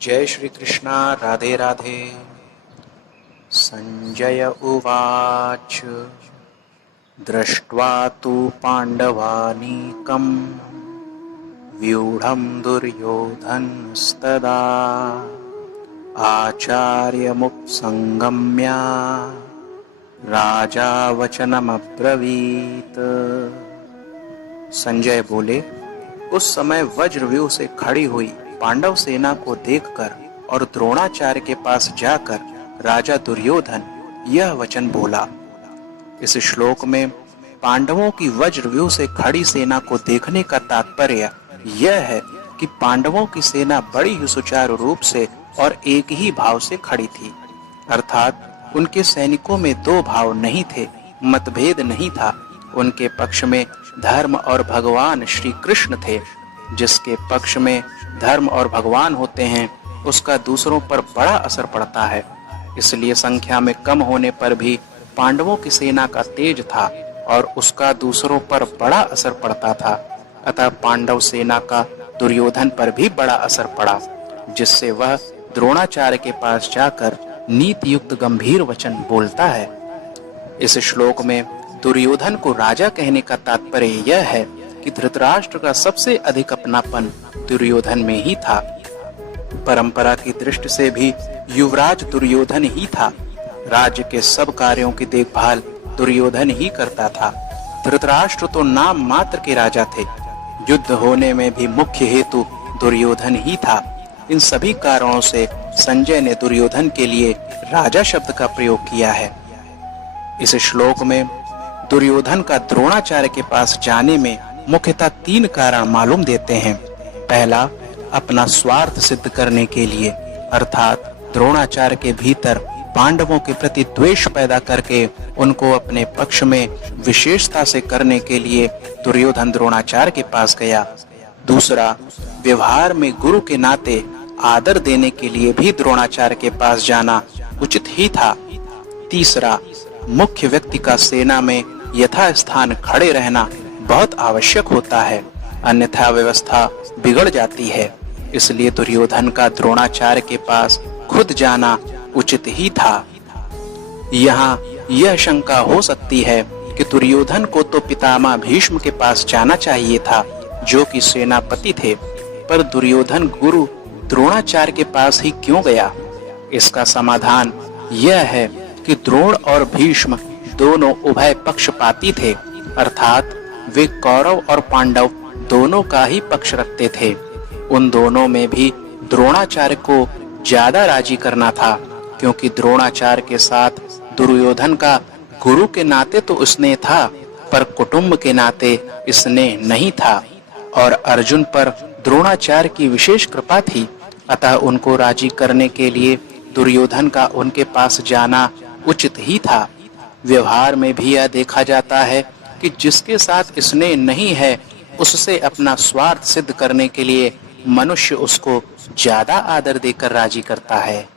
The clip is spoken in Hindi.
जय श्री कृष्णा। राधे राधे। संजय उवाच दृष्ट्वा तु पाण्डवानीकं व्यूढं दुर्योधनस्तदा आचार्यमुपसंगम्य राजा वचनमब्रवीत्। संजय बोले, उस समय वज्रव्यूह से खड़ी हुई पांडव सेना को देखकर और द्रोणाचार्य के पास जाकर राजा दुर्योधन यह वचन बोला। इस श्लोक में पांडवों की वज्रव्यूह से खड़ी सेना को देखने का तात्पर्य यह है कि पांडवों की सेना बड़ी ही सुचारू रूप से और एक ही भाव से खड़ी थी, अर्थात उनके सैनिकों में दो भाव नहीं थे, मतभेद नहीं था। उनके पक्ष में धर्म और भगवान श्री कृष्ण थे। जिसके पक्ष में धर्म और भगवान होते हैं उसका दूसरों पर बड़ा असर पड़ता है। इसलिए संख्या में कम होने पर भी पांडवों की सेना का तेज था और उसका दूसरों पर बड़ा असर पड़ता था। अतः पांडव सेना का दुर्योधन पर भी बड़ा असर पड़ा, जिससे वह द्रोणाचार्य के पास जाकर नीति युक्त गंभीर वचन बोलता है। इस श्लोक में दुर्योधन को राजा कहने का तात्पर्य यह है कि धृतराष्ट्र का सबसे अधिक अपनापन दुर्योधन में ही था। परंपरा की दृष्टि से भी युवराज दुर्योधन ही था। राज्य के सब कार्यों की देखभाल दुर्योधन ही करता था। धृतराष्ट्र तो नाम मात्र के राजा थे। युद्ध होने में भी मुख्य हेतु दुर्योधन ही था। इन सभी कारणों से संजय ने दुर्योधन के लिए राजा शब्द का प्रयोग किया है। इस श्लोक में दुर्योधन का द्रोणाचार्य के पास जाने में मुख्यतः तीन कारण मालूम देते हैं। पहला, अपना स्वार्थ सिद्ध करने के लिए, अर्थात द्रोणाचार्य के भीतर पांडवों के प्रति द्वेष पैदा करके उनको अपने पक्ष में विशेषता से करने के लिए दुर्योधन द्रोणाचार्य के पास गया। दूसरा, व्यवहार में गुरु के नाते आदर देने के लिए भी द्रोणाचार्य के पास जाना उचित ही था। तीसरा, मुख्य व्यक्ति का सेना में यथास्थान खड़े रहना बहुत आवश्यक होता है, अन्यथा व्यवस्था बिगड़ जाती है। इसलिए दुर्योधन का द्रोणाचार्य के पास खुद जाना उचित ही था। यहाँ यह शंका हो सकती है कि दुर्योधन को तो पितामह भीष्म के पास जाना चाहिए था, जो कि सेनापति थे, पर दुर्योधन गुरु द्रोणाचार्य के पास ही क्यों गया? इसका समाधान यह है कि द्रोण और भीष्म दोनों उभय पक्षपाती थे, अर्थात वे कौरव और पांडव दोनों का ही पक्ष रखते थे। उन दोनों में भी द्रोणाचार्य को ज्यादा राजी करना था, क्योंकि द्रोणाचार्य के साथ दुर्योधन का गुरु के नाते तो स्नेह था, पर कुटुंब के नाते स्नेह नहीं था, और अर्जुन पर द्रोणाचार्य की विशेष कृपा थी। अतः उनको राजी करने के लिए दुर्योधन का उनके पास जाना उचित ही था। व्यवहार में भी यह देखा जाता है कि जिसके साथ स्नेह नहीं है उससे अपना स्वार्थ सिद्ध करने के लिए मनुष्य उसको ज्यादा आदर देकर राजी करता है।